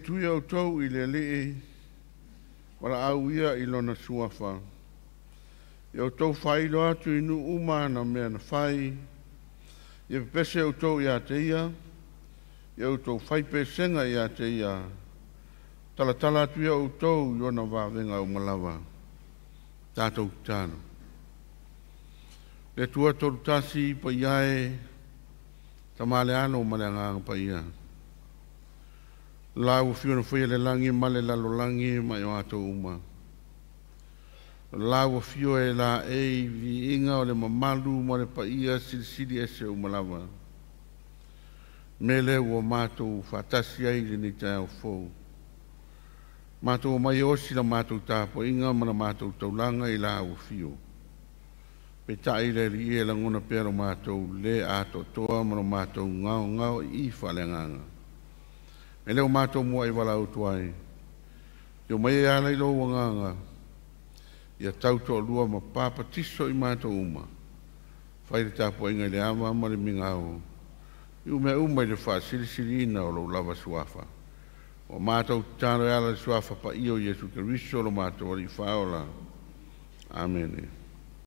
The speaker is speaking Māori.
tui au tau I le lee, wala au ia I lona suafa. Ia au tau whailo atu inu uma na mea na whai. Ia pese au tau ia te ia. Ia au tau whaipe senga ia te ia. Tala atu ia au tau I ona wawenga au malawa. Tātou tāno. Le tua toru tasi pa iae, tamale ano male anga pa ia. Lau fiona foi le langi male lalo langi mai o ato uma. Lau fio e la e vi inga o le mamalu mo le pa ia sili ese o malawa. Mele ua mātou whatasi ai le ni tai au fou. Mātou mai osi la mātou tāpo inga mana mātou taulanga I la au fio. Pe tai le ri e langona pero mātou le ato toa mana mātou ngao I whale nganga. Me leo mātou mua I wala utuai. Yo mai ala I lo wanganga. Ia tauto lua ma papa tiso I mātou uma. Whaire tāpo inga le ama ma le mingao. I ume I le wha siri ina o lo lava suafa. O mātou tāno e ala suafa pa io Yesu Keriso lo mātou o li whaola. Amen.